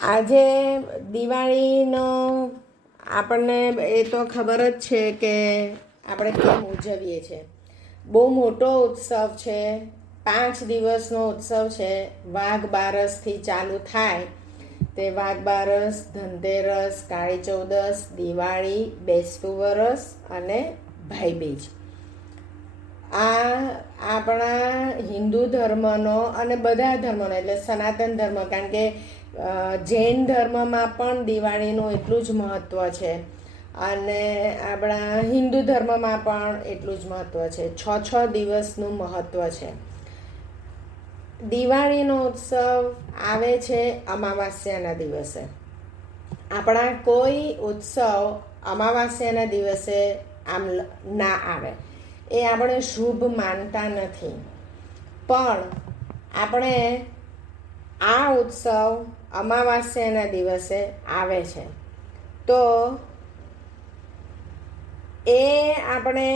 આજે દિવાળીનો આપણને એ તો ખબર જ છે કે આપણે કેમ ઉજવીએ છીએ. બહુ મોટો ઉત્સવ છે, 5 દિવસનો ઉત્સવ છે. વાઘ બારસથી ચાલુ થાય તે વાઘ બારસ, ધનતેરસ, કાળી ચૌદસ, દિવાળી, બેસતું વરસ અને ભાઈબીજ. આ આપણા હિન્દુ ધર્મનો અને બધા ધર્મનો એટલે સનાતન ધર્મ, કારણ કે જૈન ધર્મમાં પણ દિવાળીનું એટલું જ મહત્ત્વ છે અને આપણા હિન્દુ ધર્મમાં પણ એટલું જ મહત્ત્વ છે. 6 દિવસનું મહત્ત્વ છે. દિવાળીનો ઉત્સવ આવે છે અમાવાસ્યાના દિવસે. આપણા કોઈ ઉત્સવ અમાવાસ્યાના દિવસે આમ ના આવે, એ આપણે શુભ માનતા નથી. પણ આપણે આ ઉત્સવ અમાવાસ્યાના દિવસે આવે છે તો એ આપણે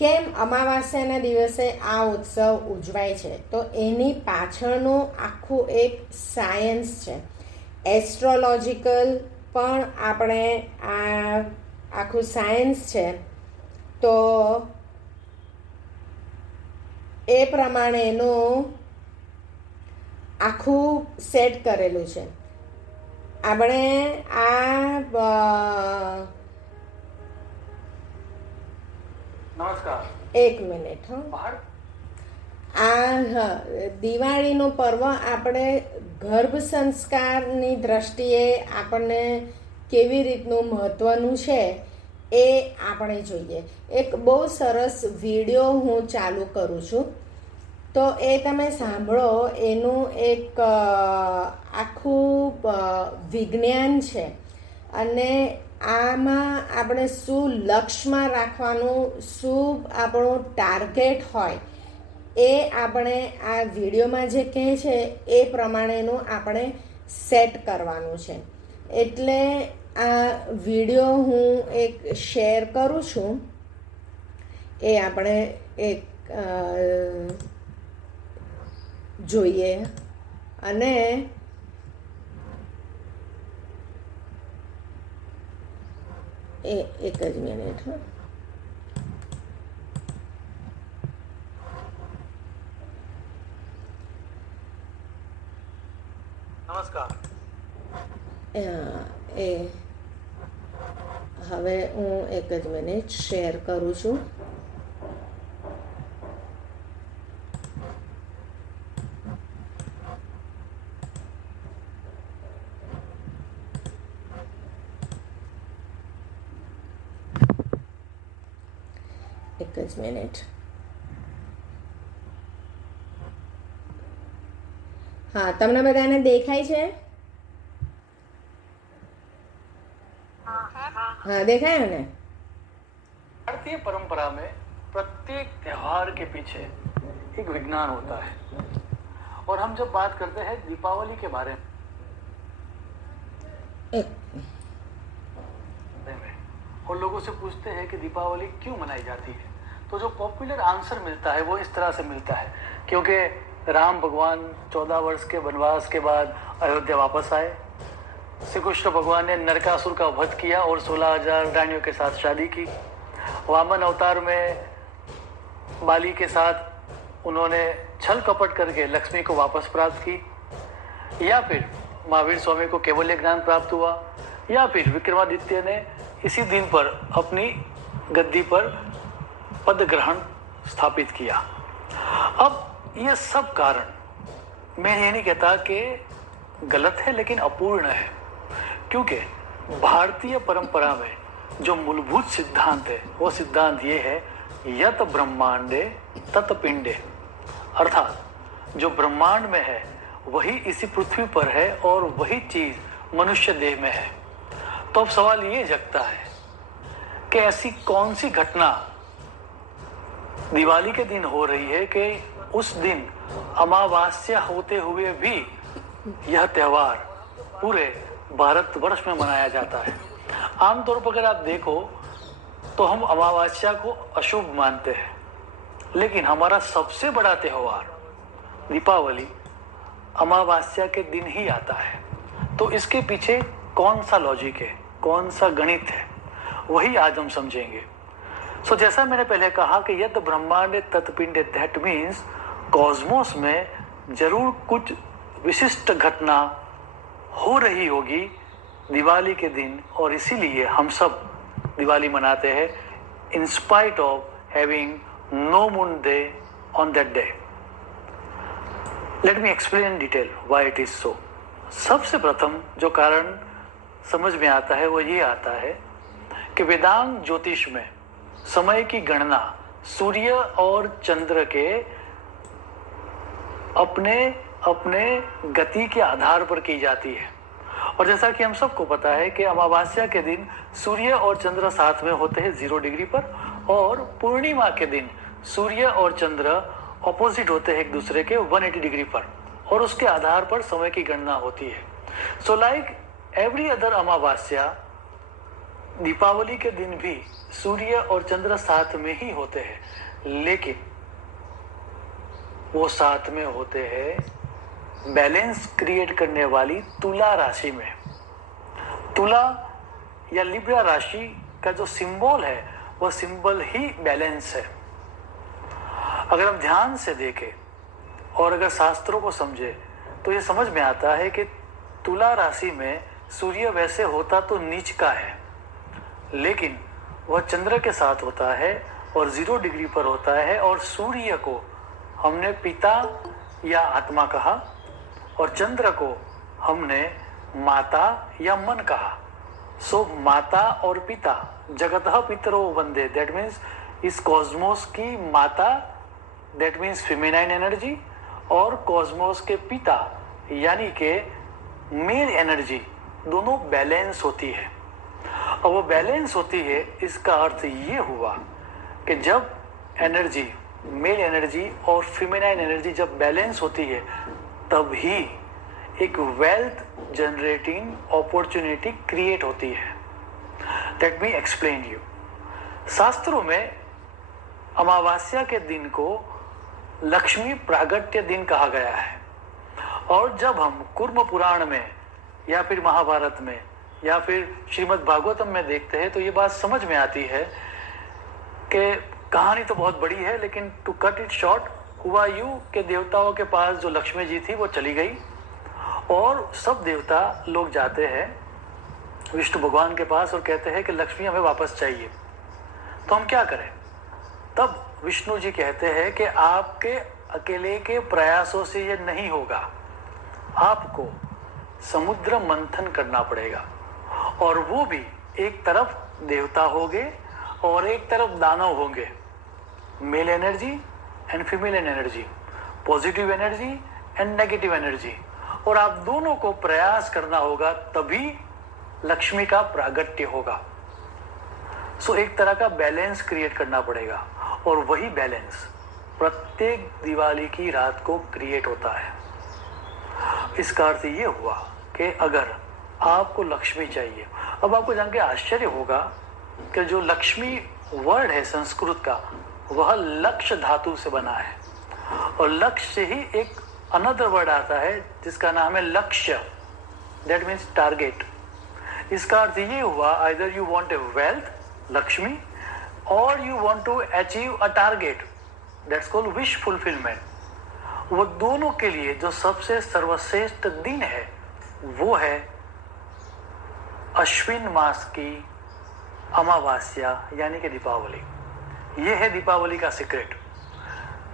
કેમ અમાવાસ્યાના દિવસે આ ઉત્સવ ઉજવાય છે, તો એની પાછળનું આખું એક સાયન્સ છે. એસ્ટ્રોલોજિકલ પણ આપણે આ આખું સાયન્સ છે. તો એ પ્રમાણેનું આખું સેટ કરેલું છે. આપણે નમસ્કાર, એક મિનિટ. દિવાળીનું પર્વ આપણે ગર્ભ સંસ્કારની દ્રષ્ટિએ આપણને કેવી રીતનું મહત્વનું છે એ આપણે જોઈએ. એક બહુ સરસ વિડીયો હું ચાલુ કરું છું, તો એ તમે સાંભળો. એનું એક આખું વિજ્ઞાન છે અને આમાં આપણે શું લક્ષ્યમાં રાખવાનું, શું આપણું ટાર્ગેટ હોય, એ આપણે આ વિડીયોમાં જે કહે છે એ પ્રમાણેનું આપણે સેટ કરવાનું છે. એટલે આ વિડીયો હું એક શેર કરું છું, એ આપણે એક જોઈએ. અને એક જ મિનિટ. નમસ્કાર. હવે હું એક જ મિનિટ શેર કરું છું. એક જ મિનિટ. હા, તમને બધાને દેખાય છે? हाँ, देखा है ना. भारतीय परंपरा में प्रत्येक त्योहार के पीछे एक विज्ञान होता है और हम जब बात करते हैं दीपावली के बारे में और लोगों से पूछते हैं कि दीपावली क्यों मनाई जाती है, तो जो पॉपुलर आंसर मिलता है वो इस तरह से मिलता है क्योंकि राम भगवान 14 वर्ष के वनवास के बाद अयोध्या वापस आए. श्री कृष्ण भगवान ने नरकासुर का वध किया और 16,000 रानियों के साथ शादी की. वामन अवतार में बाली के साथ उन्होंने छल कपट करके लक्ष्मी को वापस प्राप्त की. या फिर महावीर स्वामी को कैवल्य ज्ञान प्राप्त हुआ. या फिर विक्रमादित्य ने इसी दिन पर अपनी गद्दी पर पद ग्रहण स्थापित किया. अब ये सब कारण मैं ये नहीं कहता कि गलत है, लेकिन अपूर्ण है, क्योंकि भारतीय परंपरा में जो मूलभूत सिद्धांत है वो सिद्धांत ये है, यत ब्रह्मांडे तत पिंडे, अर्थात जो ब्रह्मांड में है वही इसी पृथ्वी पर है और वही चीज मनुष्य देह में है. तो अब सवाल ये जगता है कि ऐसी कौन सी घटना दिवाली के दिन हो रही है कि उस दिन अमावास्या होते हुए भी यह त्योहार पूरे भारतवर्ष में मनाया जाता है. आमतौर पर अगर आप देखो तो हम अमावस्या को अशुभ मानते हैं, लेकिन हमारा सबसे बड़ा त्योहार दीपावली अमावस्या के दिन ही आता है, तो इसके पीछे कौन सा लॉजिक है, कौन सा गणित है, वही आज हम समझेंगे। सो जैसा मैंने पहले कहा कि यद ब्रह्मांड तत्पिंड, दैट मीन्स कॉस्मोस में जरूर कुछ विशिष्ट घटना हो रही होगी दिवाली के दिन, और इसीलिए हम सब दिवाली मनाते हैं in spite of having no moon day on that day. Let me explain in detail why it is so. सबसे प्रथम जो कारण समझ में आता है वो ये आता है कि वेदांग ज्योतिष में समय की गणना सूर्य और चंद्र के अपने अपने गति के आधार पर की जाती है। और जैसा कि हम सबको पता है कि अमावस्या के दिन सूर्य और चंद्र साथ में होते हैं 0 डिग्री पर, और पूर्णिमा के दिन सूर्य और चंद्र ऑपोजिट होते हैं एक दूसरे के 180 डिग्री पर, और उसके आधार पर समय की गणना होती है। सो लाइक एवरी अदर अमावस्या, दीपावली के दिन भी सूर्य और चंद्र साथ में ही होते हैं, लेकिन वो साथ में होते हैं बैलेंस क्रिएट करने वाली तुला राशि में। तुला या लिब्रा राशि का जो सिंबल है वो सिंबल ही बैलेंस है। अगर हम ध्यान से देखें और अगर शास्त्रों को समझे तो ये समझ में आता है कि तुला राशि में सूर्य वैसे होता तो नीच का है, लेकिन वह चंद्र के साथ होता है और 0 डिग्री पर होता है, और सूर्य को हमने पिता या आत्मा कहा और चंद्र को हमने माता या मन कहा। सो माता और पिता जगतः पितरो वंदे, दैट मीन्स इस कॉस्मोस की माता दैट मीन्स फेमिनाइन एनर्जी, और कॉस्मोस के पिता यानी के मेल एनर्जी, दोनों बैलेंस होती है। और वो बैलेंस होती है, इसका अर्थ ये हुआ कि जब एनर्जी, मेल एनर्जी और फेमिनाइन एनर्जी जब बैलेंस होती है तभी एक वेल्थ जनरेटिंग अपॉर्चुनिटी क्रिएट होती है। Late me explain you. शास्त्रों में अमावस्या के दिन को लक्ष्मी प्रागट्य दिन कहा गया है, और जब हम कुर्म पुराण में या फिर महाभारत में या फिर श्रीमद् भागवतम में देखते हैं तो ये बात समझ में आती है कि कहानी तो बहुत बड़ी है, लेकिन टू कट इट शॉर्ट, हुआ यूं के देवताओं के पास जो लक्ष्मी जी थी वो चली गई, और सब देवता लोग जाते हैं विष्णु भगवान के पास और कहते हैं कि लक्ष्मी हमें वापस चाहिए, तो हम क्या करें। तब विष्णु जी कहते हैं कि आपके अकेले के प्रयासों से ये नहीं होगा, आपको समुद्र मंथन करना पड़ेगा, और वो भी एक तरफ देवता होंगे और एक तरफ दानव होंगे, mail energy and female energy, positive energy and negative energy, और आप दोनों को प्रयास करना होगा तभी लक्ष्मी का प्रागट्य होगा। सो एक तरह का बैलेंस क्रिएट करना पड़ेगा, और वही बैलेंस प्रत्येक दिवाली की रात को क्रिएट होता है। इसका अर्थ ये हुआ कि अगर आपको लक्ष्मी चाहिए, अब आपको जान के आश्चर्य होगा कि जो लक्ष्मी वर्ड है संस्कृत का, वह लक्ष्य धातु से बना है, और लक्ष्य से ही एक अनदर वर्ड आता है जिसका नाम है लक्ष्य, दैट मीन्स टारगेट। इसका अर्थ ये हुआ either you want a wealth Lakshmi और you want to achieve a target, that's called wish fulfilment. वो दोनों के लिए जो सबसे सर्वश्रेष्ठ दिन है वो है अश्विन मास की अमावस्या यानी कि दीपावली। ये है दीपावली का सीक्रेट।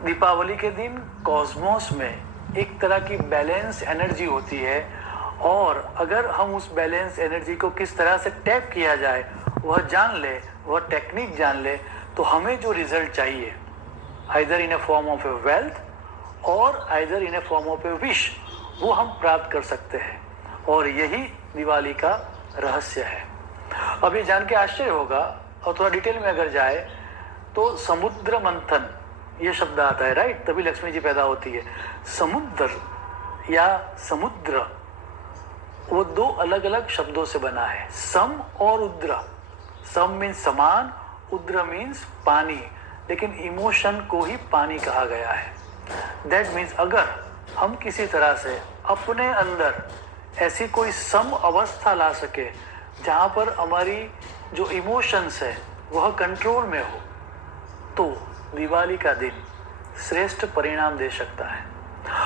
दीपावली के दिन कॉस्मोस में एक तरह की बैलेंस एनर्जी होती है, और अगर हम उस बैलेंस एनर्जी को किस तरह से टैप किया जाए वह जान ले, वह टेक्निक जान ले, तो हमें जो रिजल्ट चाहिए either in a form of a wealth और either in a form of a wish, वो हम प्राप्त कर सकते हैं। और यही दिवाली का रहस्य है। अब ये जान के आश्चर्य होगा, और थोड़ा डिटेल में अगर जाए तो समुद्र मंथन ये शब्द आता है, राइट, तभी लक्ष्मी जी पैदा होती है। समुद्र या समुद्र वो दो अलग अलग शब्दों से बना है, सम और उद्र। सम मीन्स समान, उद्र मीन्स पानी, लेकिन इमोशन को ही पानी कहा गया है। दैट मीन्स अगर हम किसी तरह से अपने अंदर ऐसी कोई सम अवस्था ला सके जहाँ पर हमारी जो इमोशंस है वह कंट्रोल में हो, तो दिवाली का दिन श्रेष्ठ परिणाम दे सकता है।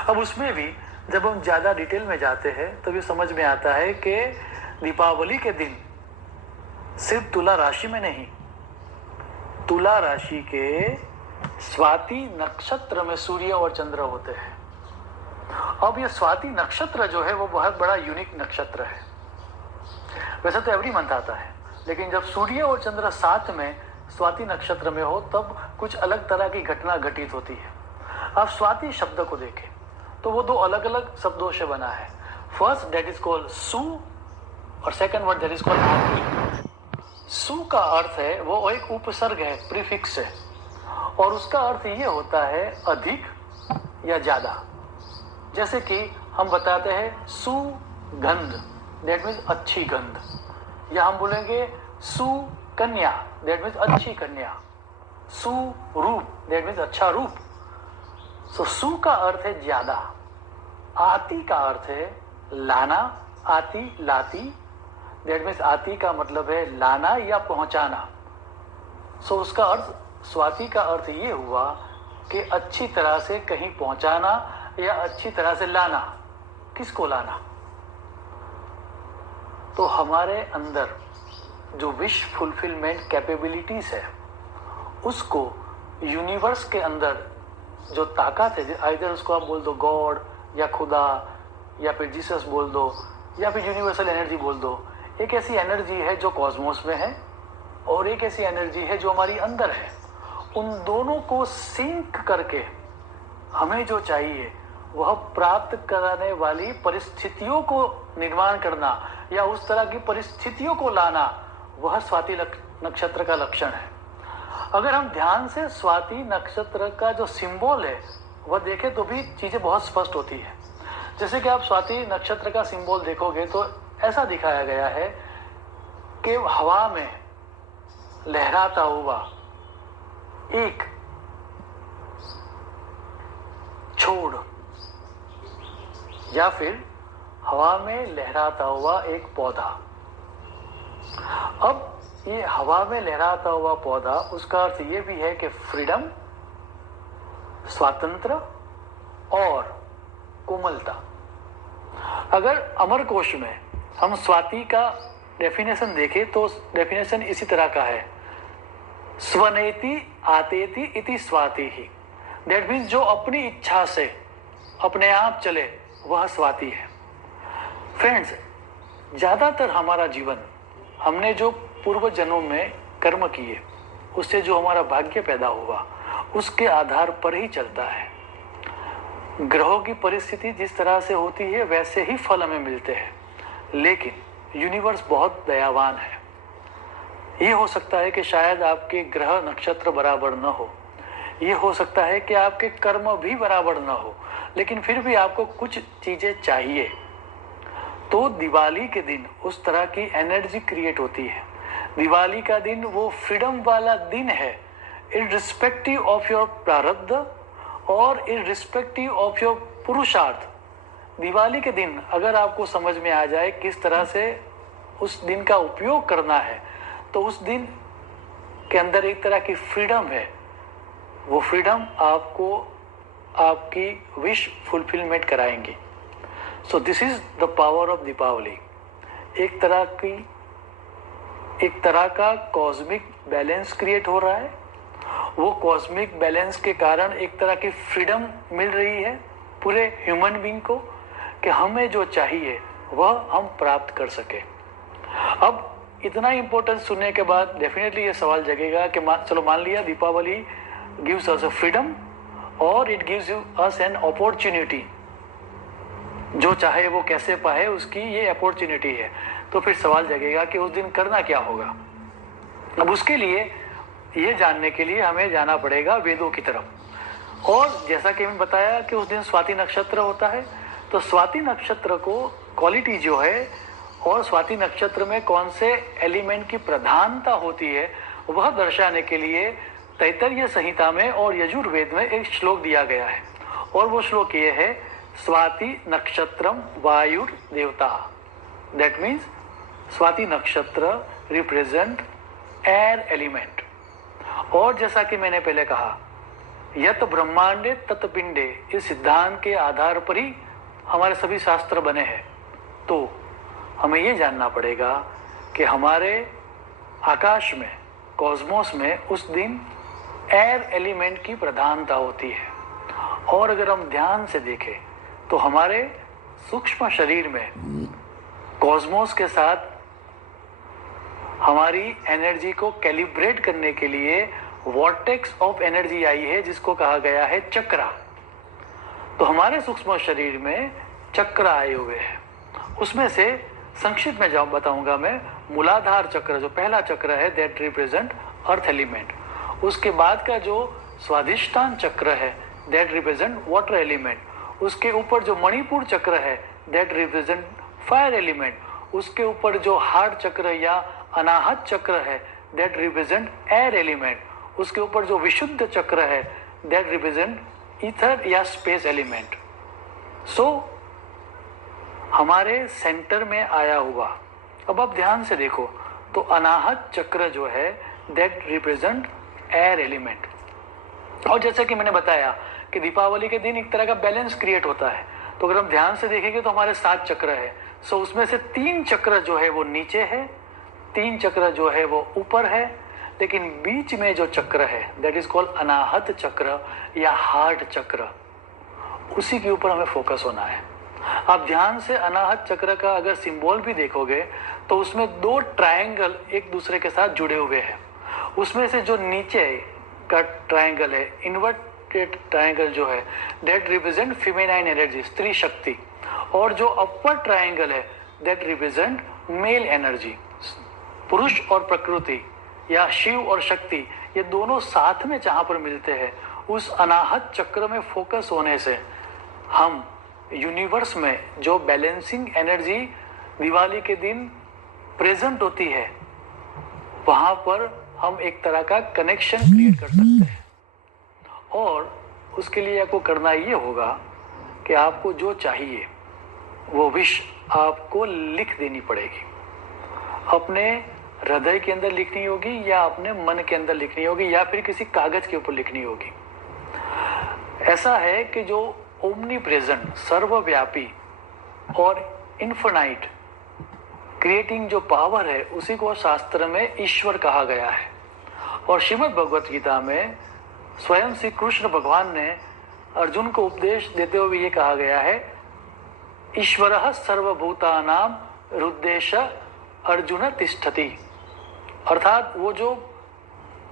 अब उसमें भी जब हम ज़्यादा डिटेल में जाते हैं तो ये समझ में आता है कि दीपावली के दिन सिर्फ तुला राशि में नहीं, तुला राशि के स्वाति नक्षत्र में सूर्य और चंद्र होते हैं। अब ये स्वाति नक्षत्र जो है वो बहुत बड़ा यूनिक नक्षत्र है। वैसे तो एवरी मंथ आता है, लेकिन जब सूर्य और चंद्र साथ में स्वाति नक्षत्र में हो तब कुछ अलग तरह की घटना घटित होती है। आप स्वाति शब्द को देखें तो वो दो अलग अलग शब्दों से बना है। फर्स्ट दैट इज कॉल्ड सु और second word that is called आति। सु का अर्थ है वो एक उपसर्ग है, प्रीफिक्स है, और उसका अर्थ ये होता है अधिक या ज्यादा। जैसे कि हम बताते हैं सुगंध, दैट मीन्स अच्छी गंध, या हम बोलेंगे सुकन्या, दैट मीन्स अच्छी कन्या, सुरूप, दैट मीन्स अच्छा रूप। सो सु का अर्थ है ज्यादा, आति का अर्थ है लाना, आति लाती, दैट मीन्स आति का मतलब है लाना या पहुंचाना। सो उसका अर्थ, स्वाति का अर्थ ये हुआ कि अच्छी तरह से कहीं पहुंचाना या अच्छी तरह से लाना। किसको लाना? तो हमारे अंदर जो विश फुलफिलमेंट कैपेबिलिटीज है उसको यूनिवर्स के अंदर जो ताकत है, आइदर उसको आप बोल दो गॉड या खुदा या फिर जीसस बोल दो या फिर यूनिवर्सल एनर्जी बोल दो, एक ऐसी एनर्जी है जो कॉस्मोस में है और एक ऐसी एनर्जी है जो हमारी अंदर है। उन दोनों को सिंक करके हमें जो चाहिए वह प्राप्त कराने वाली परिस्थितियों को निर्माण करना या उस तरह की परिस्थितियों को लाना, वह स्वाति नक्षत्र का लक्षण है। अगर हम ध्यान से स्वाति नक्षत्र का जो सिंबल है वह देखें तो भी चीजें बहुत स्पष्ट होती है। जैसे कि आप स्वाति नक्षत्र का सिंबल देखोगे तो ऐसा दिखाया गया है कि हवा में लहराता हुआ एक छोड़ या फिर हवा में लहराता हुआ एक पौधा। अब ये हवा में लहराता हुआ पौधा, उसका अर्थ ये भी है कि फ्रीडम, स्वातंत्र और कोमलता। अगर अमरकोश में हम स्वाति का डेफिनेशन देखें तो डेफिनेशन इसी तरह का है, स्वनेति आतेति इति स्वाति ही। दैट मीन्स जो अपनी इच्छा से अपने आप चले वह स्वाति है। फ्रेंड्स, ज्यादातर हमारा जीवन हमने जो पूर्व जन्मों में कर्म किए उससे जो हमारा भाग्य पैदा हुआ उसके आधार पर ही चलता है। ग्रहों की परिस्थिति जिस तरह से होती है वैसे ही फल हमें मिलते हैं, लेकिन यूनिवर्स बहुत दयावान है। ये हो सकता है कि शायद आपके ग्रह नक्षत्र बराबर न हो, ये हो सकता है कि आपके कर्म भी बराबर न हो, लेकिन फिर भी आपको कुछ चीजें चाहिए। तो दिवाली के दिन उस तरह की एनर्जी क्रिएट होती है। दिवाली का दिन वो फ्रीडम वाला दिन है, इररिस्पेक्टिव ऑफ योर प्रारब्ध और इररिस्पेक्टिव ऑफ योर पुरुषार्थ। दिवाली के दिन अगर आपको समझ में आ जाए किस तरह से उस दिन का उपयोग करना है, तो उस दिन के अंदर एक तरह की फ्रीडम है। वो फ्रीडम आपको आपकी विश फुलफिलमेंट कराएंगे। So this is the power of Deepavali. एक तरह का कॉस्मिक बैलेंस क्रिएट हो रहा है। वो कॉस्मिक बैलेंस के कारण एक तरह की फ्रीडम मिल रही है पूरे ह्यूमन बीइंग को कि हमें जो चाहिए वह हम प्राप्त कर सके। अब इतना इम्पोर्टेंस सुनने के बाद डेफिनेटली ये सवाल जगेगा कि चलो मान लिया Deepavali gives us a freedom और it gives us an opportunity, जो चाहे वो कैसे पाए उसकी ये अपॉर्चुनिटी है। तो फिर सवाल जगेगा कि उस दिन करना क्या होगा। अब उसके लिए ये जानने के लिए हमें जाना पड़ेगा वेदों की तरफ। और जैसा कि मैंने बताया कि उस दिन स्वाति नक्षत्र होता है, तो स्वाति नक्षत्र को क्वालिटी जो है और स्वाति नक्षत्र में कौन से एलिमेंट की प्रधानता होती है वह दर्शाने के लिए तैत्तरीय संहिता में और यजुर्वेद में एक श्लोक दिया गया है। और वो श्लोक ये है, स्वाति नक्षत्रम वायुर देवता। दैट मीन्स स्वाति नक्षत्र रिप्रेजेंट एयर एलिमेंट। और जैसा कि मैंने पहले कहा, यत ब्रह्मांडे तत पिंडे, इस सिद्धांत के आधार पर ही हमारे सभी शास्त्र बने हैं। तो हमें ये जानना पड़ेगा कि हमारे आकाश में, कॉस्मोस में उस दिन एयर एलिमेंट की प्रधानता होती है। और अगर हम ध्यान से देखें तो हमारे सूक्ष्म शरीर में कॉस्मोस के साथ हमारी एनर्जी को कैलिब्रेट करने के लिए वॉर्टेक्स ऑफ एनर्जी आई है, जिसको कहा गया है चक्रा। तो हमारे सूक्ष्म शरीर में चक्र आए हुए हैं। उसमें से संक्षिप्त में जाऊं बताऊंगा मैं, मूलाधार चक्र जो पहला चक्र है, दैट रिप्रेजेंट अर्थ एलिमेंट। उसके बाद का जो स्वाधिष्ठान चक्र है, दैट रिप्रेजेंट वाटर एलिमेंट। उसके ऊपर जो मणिपुर चक्र है, दैट रिप्रेजेंट फायर एलिमेंट। उसके ऊपर जो हार्ट चक्र या अनाहत चक्र है, दैट रिप्रेजेंट एयर एलिमेंट। उसके ऊपर जो विशुद्ध चक्र है, दैट रिप्रेजेंट ईथर या स्पेस एलिमेंट। सो हमारे सेंटर में आया हुआ, अब आप ध्यान से देखो तो अनाहत चक्र जो है, दैट रिप्रेजेंट एयर एलिमेंट। और जैसा कि मैंने बताया कि दीपावली के दिन एक तरह का बैलेंस क्रिएट होता है। तो अगर हम ध्यान से देखेंगे तो हमारे 7 चक्र है। सो उसमें से 3 चक्र जो है वो नीचे है, 3 चक्र जो है वो ऊपर है, लेकिन बीच में जो चक्र है, दैट इज कॉल्ड अनाहत चक्र या हार्ट चक्र। उसी के ऊपर हमें फोकस होना है। आप ध्यान से अनाहत चक्र का अगर सिंबल भी देखोगे तो उसमें 2 ट्रायंगल एक दूसरे के साथ जुड़े हुए हैं। उसमें से जो नीचे का ट्रायंगल है, इन्वर्टेड ट्रायंगल जो है, दैट रिप्रेजेंट फेमिनाइन एनर्जी, स्त्री शक्ति। और जो अपर ट्रायंगल है, दैट रिप्रेजेंट मेल एनर्जी, पुरुष और प्रकृति या शिव और शक्ति। ये दोनों साथ में जहां पर मिलते हैं, उस अनाहत चक्र में फोकस होने से हम यूनिवर्स में जो बैलेंसिंग एनर्जी दिवाली के दिन प्रेजेंट होती है, वहां पर हम एक तरह का कनेक्शन क्रिएट कर सकते हैं। और उसके लिए आपको करना ये होगा कि आपको जो चाहिए वो विश आपको लिख देनी पड़ेगी। अपने हृदय के अंदर लिखनी होगी या अपने मन के अंदर लिखनी होगी या फिर किसी कागज के ऊपर लिखनी होगी। ऐसा है कि जो ओमनी प्रेजेंट, सर्वव्यापी और इन्फिनाइट क्रिएटिंग जो पावर है, उसी को शास्त्र में ईश्वर कहा गया है। और श्रीमद् भगवत गीता में स्वयं श्री कृष्ण भगवान ने अर्जुन को उपदेश देते हुए ये कहा गया है, ईश्वरः सर्वभूतानां हृद्देश अर्जुन तिष्ठति। अर्थात वो जो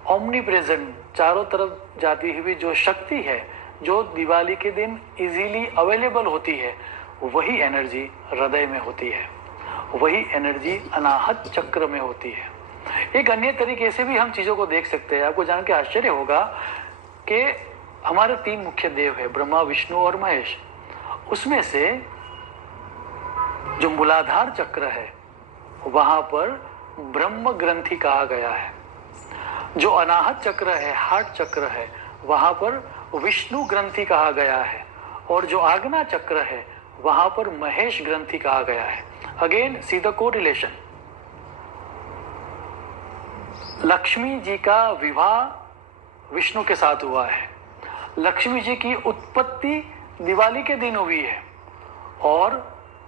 ओमनी प्रेजेंट, चारों तरफ जाती हुई जो शक्ति है, जो दिवाली के दिन इजीली अवेलेबल होती है, वही एनर्जी हृदय में होती है, वही एनर्जी अनाहत चक्र में होती है। एक अन्य तरीके से भी हम चीजों को देख सकते हैं। आपको जान के आश्चर्य होगा कि हमारे 3 मुख्य देव है, ब्रह्मा, विष्णु और महेश। उसमें से जो मूलाधार चक्र है, वहां पर ब्रह्म ग्रंथि कहा गया है। जो अनाहत चक्र है, हार्ट चक्र है, वहां पर विष्णु ग्रंथि कहा गया है। और जो आग्ना चक्र है, वहां पर महेश ग्रंथि कहा गया है। Again see the correlation. Lakshmi ji का विवाह विष्णु के साथ हुआ है, लक्ष्मी जी की उत्पत्ति दिवाली के दिन हुई है। और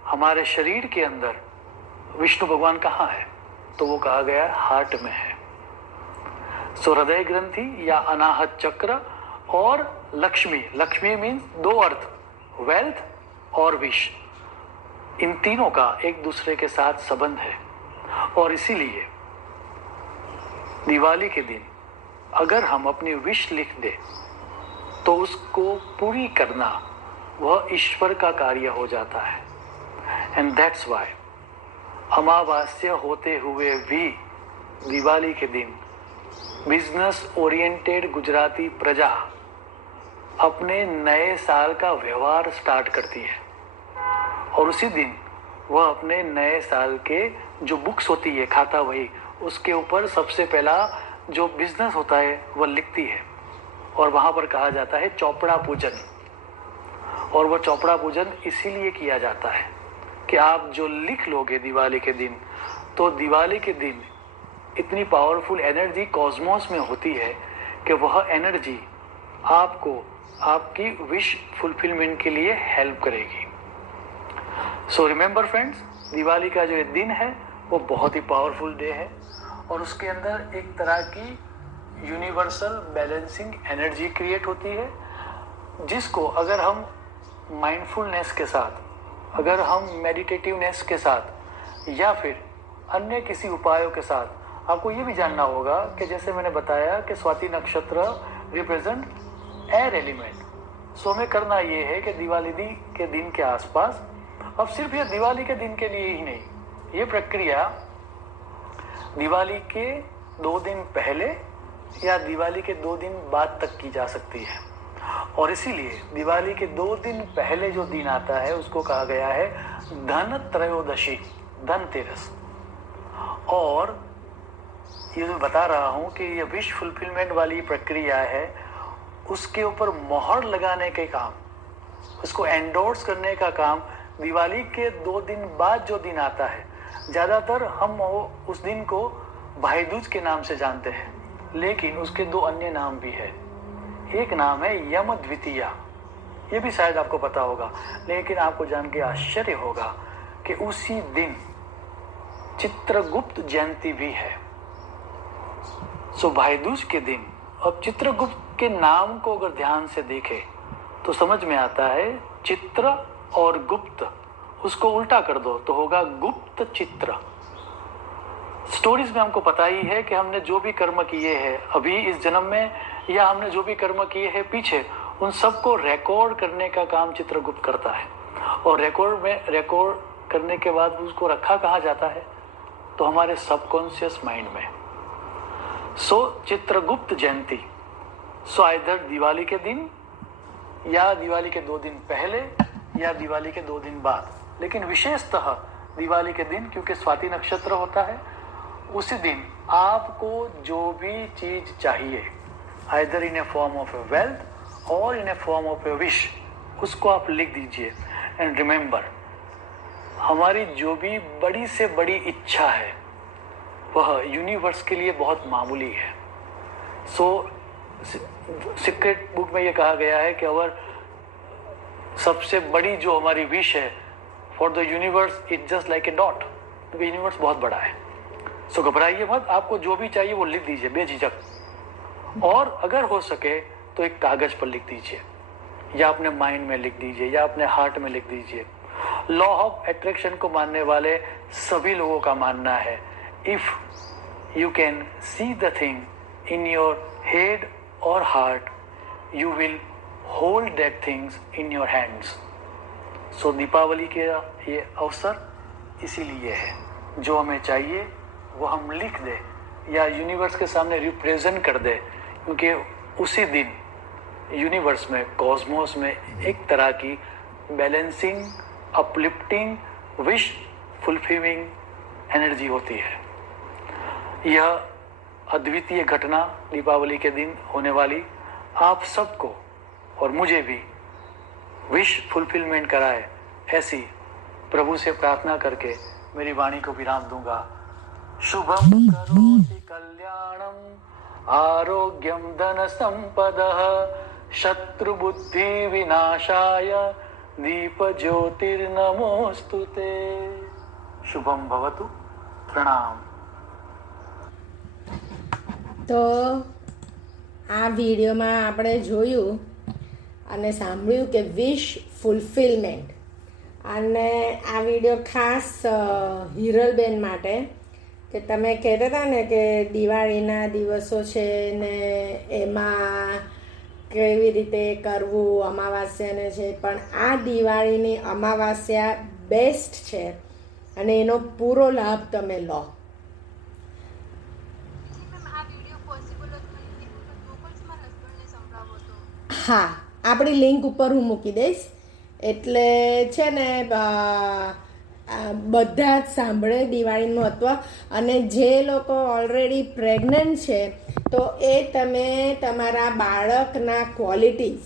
हमारे शरीर के अंदर विष्णु भगवान कहाँ है? तो वो कहा गया हार्ट में है। सो हृदय ग्रंथि या अनाहत चक्र और लक्ष्मी, लक्ष्मी मीन्स 2 अर्थ, वेल्थ और विश। इन तीनों का एक दूसरे के साथ संबंध है। और इसीलिए दिवाली के दिन अगर हम अपनी विश लिख दे तो उसको पूरी करना वह ईश्वर का कार्य हो जाता है। एंड दैट्स वाई अमावास्या होते हुए भी दिवाली के दिन बिजनेस ओरिएंटेड गुजराती प्रजा अपने नए साल का व्यवहार स्टार्ट करती है। और उसी दिन वह अपने नए साल के जो बुक्स होती है, खाता वही, उसके ऊपर सबसे पहला जो बिजनेस होता है वह लिखती है। और वहां पर कहा जाता है चौपड़ा पूजन। और वो चौपड़ा पूजन इसीलिए किया जाता है कि आप जो लिख लोगे दिवाली के दिन, तो दिवाली के दिन इतनी पावरफुल एनर्जी कॉस्मोस में होती है कि वह एनर्जी आपको आपकी विश फुलफिलमेंट के लिए हेल्प करेगी। सो रिमेंबर फ्रेंड्स, दिवाली का जो ये दिन है वो बहुत ही पावरफुल डे है और उसके अंदर एक तरह की यूनिवर्सल बैलेंसिंग एनर्जी क्रिएट होती है, जिसको अगर हम माइंडफुलनेस के साथ, अगर हम मेडिटेटिवनेस के साथ या फिर अन्य किसी उपायों के साथ, आपको ये भी जानना होगा कि जैसे मैंने बताया कि स्वाति नक्षत्र रिप्रेजेंट एयर एलिमेंट। सो हमें करना ये है कि दिवाली के दिन के आसपास, अब सिर्फ ये दिवाली के दिन के लिए ही नहीं, ये प्रक्रिया दिवाली के 2 दिन पहले या दिवाली के 2 दिन बाद तक की जा सकती है। और इसीलिए दिवाली के 2 दिन पहले जो दिन आता है उसको कहा गया है धन त्रयोदशी, धनतेरस। और ये जो बता रहा हूँ कि ये विश फुलफिलमेंट वाली प्रक्रिया है, उसके ऊपर मोहर लगाने के काम, उसको एंडोर्स करने का काम दिवाली के 2 दिन बाद जो दिन आता है, ज़्यादातर हम उस दिन को भाई दूज के नाम से जानते हैं, लेकिन उसके 2 अन्य नाम भी है। एक नाम है यम द्वितीया, ये भी शायद आपको पता होगा, लेकिन आपको जान के आश्चर्य होगा कि उसी दिन चित्रगुप्त जयंती भी है। सो भाई दूज के दिन, अब चित्रगुप्त के नाम को अगर ध्यान से देखें तो समझ में आता है चित्र और गुप्त, उसको उल्टा कर दो तो होगा गुप्त चित्र। स्टोरीज में हमको पता ही है कि हमने जो भी कर्म किए हैं अभी इस जन्म में, या हमने जो भी कर्म किए हैं पीछे, उन सबको रिकॉर्ड करने का काम चित्रगुप्त करता है। और रिकॉर्ड करने के बाद उसको रखा कहाँ जाता है, तो हमारे सबकॉन्शियस माइंड में। सो चित्रगुप्त जयंती, सो आइदर दिवाली के दिन या दिवाली के 2 दिन पहले या दिवाली के 2 दिन बाद, लेकिन विशेषतः दिवाली के दिन, क्योंकि स्वाति नक्षत्र होता है, उसी दिन आपको जो भी चीज चाहिए, either in a form of a wealth और इन a form of a wish, उसको आप लिख दीजिए। एंड रिमेंबर, हमारी जो भी बड़ी से बड़ी इच्छा है वह यूनिवर्स के लिए बहुत मामूली है। सो सीक्रेट बुक में ये कहा गया है कि अगर सबसे बड़ी जो हमारी विश है for the universe is just like a dot, क्योंकि यूनिवर्स बहुत बड़ा है। सो घबराइए मत, आपको जो भी चाहिए वो लिख दीजिए बेझिझक, और अगर हो सके तो एक कागज पर लिख दीजिए, या अपने माइंड में लिख दीजिए, या अपने हार्ट में लिख दीजिए। लॉ ऑफ अट्रैक्शन को मानने वाले सभी लोगों का मानना है, if you can see the thing in your head और heart, you will hold that things in your hands. So Deepavali के ये अवसर इसीलिए है, जो हमें चाहिए वो हम लिख दे या यूनिवर्स के सामने रिप्रेजेंट कर दे, क्योंकि उसी दिन यूनिवर्स में, कॉस्मोस में एक तरह की balancing, uplifting, wish fulfilling energy होती है। यह अद्वितीय घटना दीपावली के दिन होने वाली आप सबको और मुझे भी विश फुलफिलमेंट कराए, ऐसी प्रभु से प्रार्थना करके मेरी वाणी को विराम दूंगा। शुभम करोति कल्याणम आरोग्यम धन संपदः शत्रु बुद्धि विनाशाय दीप ज्योतिर्नमोस्तुते। शुभम भवतु। प्रणाम। તો આ વિડીયોમાં આપણે જોયું અને સાંભળ્યું કે વિશ ફુલફિલમેન્ટ, અને આ વિડીયો ખાસ હિરલબેન માટે, કે તમે કહેતા હતા ને કે દિવાળીના દિવસો છે ને એમાં કેવી રીતે કરવું, અમાવાસ્યાને છે, પણ આ દિવાળીની અમાવાસ્યા બેસ્ટ છે અને એનો પૂરો લાભ તમે લો. હા, આપણી લિંક ઉપર હું મૂકી દઈશ, એટલે છે ને બધા જ સાંભળે દિવાળીનું મહત્ત્વ. અને જે લોકો ઓલરેડી પ્રેગ્નન્ટ છે તો એ તમે તમારા બાળકના ક્વોલિટીઝ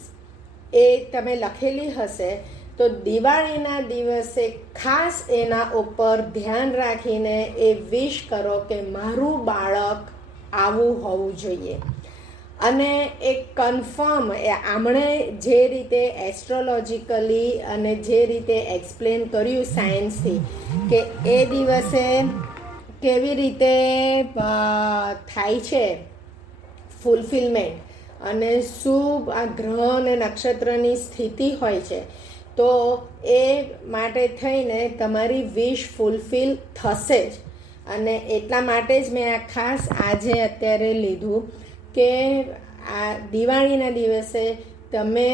એ તમે લખેલી હશે તો દિવાળીના દિવસે ખાસ એના ઉપર ધ્યાન રાખીને એ વિશ કરો કે મારું બાળક આવું હોવું જોઈએ. અને એ કન્ફર્મ આમણે જે રીતે એસ્ટ્રોલોજીકલી અને જે રીતે એક્સપ્લેન કર્યું સાયન્સથી કે એ દિવસે કેવી રીતે થાય છે ફૂલફિલમેન્ટ અને શું આ ગ્રહ અને નક્ષત્રની સ્થિતિ હોય છે, તો એ માટે થઈને તમારી વિશ ફૂલફિલ થશે જ. અને એટલા માટે જ મેં આ ખાસ આજે અત્યારે લીધું કે આ દિવાળીના દિવસે તમે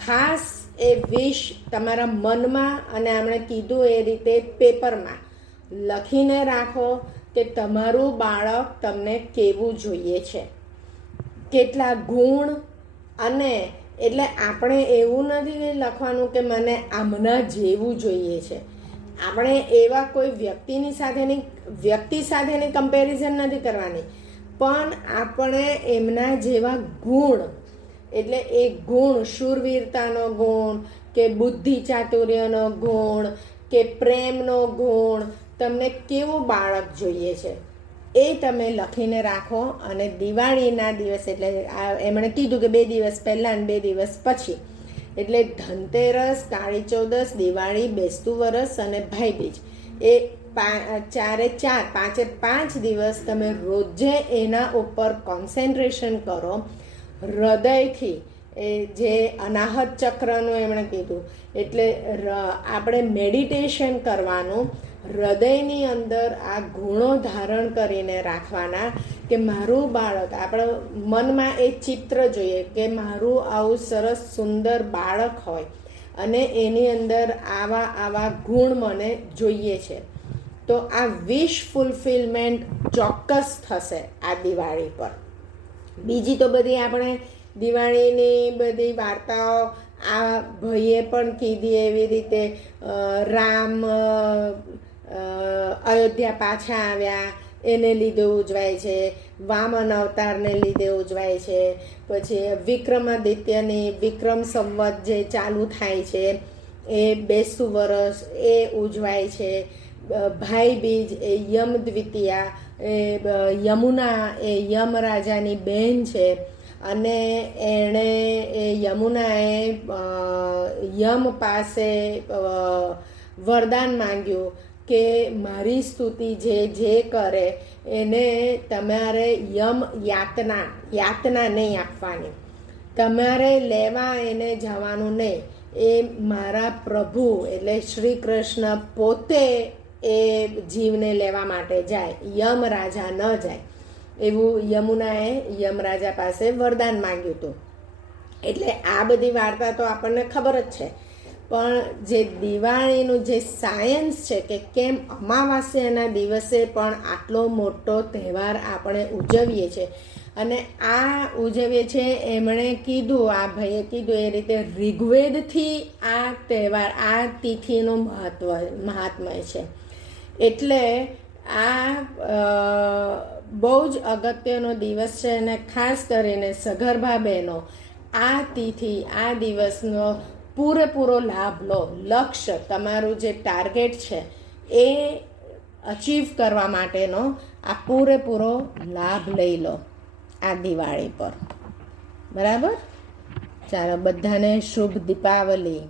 ખાસ એ વિશ તમારા મનમાં અને આપણે કીધું એ રીતે પેપરમાં લખીને રાખો કે તમારું બાળક તમને કેવું જોઈએ છે, કેટલા ગુણ. અને એટલે આપણે એવું નથી લખવાનું કે મને આમના જેવું જોઈએ છે. આપણે એવા કોઈ વ્યક્તિ સાથેની કમ્પેરિઝન નથી કરવાની, પણ આપણે એમના જેવા ગુણ, એટલે એ ગુણ શૂરવીરતાનો ગુણ કે બુદ્ધિ ચાતુર્યનો ગુણ કે પ્રેમનો ગુણ, તમને કેવું બાળક જોઈએ છે એ તમે લખીને રાખો. અને દિવાળીના દિવસે એટલે એમણે કીધું કે 2 દિવસ પહેલાં અને 2 દિવસ પછી, એટલે ધનતેરસ, કાળી ચૌદસ, દિવાળી, બેસતું વરસ અને ભાઈબીજ, એ 5 દિવસ તમે રોજે એના ઉપર કોન્સન્ટ્રેશન કરો હૃદયથી. એ જે અનાહત ચક્રનું એમણે કીધું, એટલે આપણે મેડિટેશન કરવાનું, હૃદયની અંદર આ ગુણો ધારણ કરીને રાખવાના કે મારું બાળક, આપણા મનમાં એ ચિત્ર જોઈએ કે મારું આવું સરસ સુંદર બાળક હોય અને એની અંદર આવા ગુણ મને જોઈએ છે. તો આ વિશ ફૂલફિલમેન્ટ ચોક્કસ થશે આ દિવાળી પર. બીજી તો બધી આપણે દિવાળીની બધી વાર્તાઓ આ ભાઈએ પણ કીધી એવી રીતે રામ અયોધ્યા પાછા આવ્યા એને લીધે ઉજવાય છે, વામન અવતારને લીધે ઉજવાય છે, પછી વિક્રમાદિત્યની વિક્રમ સંવત જે ચાલુ થાય છે એ બેસતું વરસ એ ઉજવાય છે, ભાઈ બીજ એ યમ દ્વિતીયા, એ યમુના એ યમ રાજાની બહેન છે અને એણે એ યમુનાએ યમ પાસે વરદાન માંગ્યું કે મારી સ્તુતિ જે કરે એને તમારે યાતના નહીં આપવાની, તમારે લેવા એને જવાનું નહીં, એ મારા પ્રભુ એટલે શ્રી કૃષ્ણ પોતે એ જીવને લેવા માટે જાય, યમ રાજા ન જાય. એવું યમુનાએ યમરાજા પાસે વરદાન માંગ્યું હતું. એટલે આ બધી વાર્તા તો આપણને ખબર જ છે, પણ જે દિવાળીનું જે સાયન્સ છે કે કેમ અમાવાસ્યાના દિવસે પણ આટલો મોટો તહેવાર આપણે ઉજવીએ છીએ, અને આ ઉજવીએ છીએ એમણે કીધું, આ ભાઈએ કીધું એ રીતે ઋગ્વેદથી આ તહેવાર, આ તિથિનું મહાત્મય છે. એટલે આ બહુ જ અગત્યનો દિવસ છે અને ખાસ કરીને સગર્ભા બહેનો આ તિથિ, આ દિવસનો પૂરેપૂરો લાભ લો. લક્ષ્ય તમારું જે ટાર્ગેટ છે એ અચીવ કરવા માટેનો આ પૂરેપૂરો લાભ લઈ લો આ દિવાળી પર. બરાબર? ચાલો, બધાને શુભ દીપાવલી.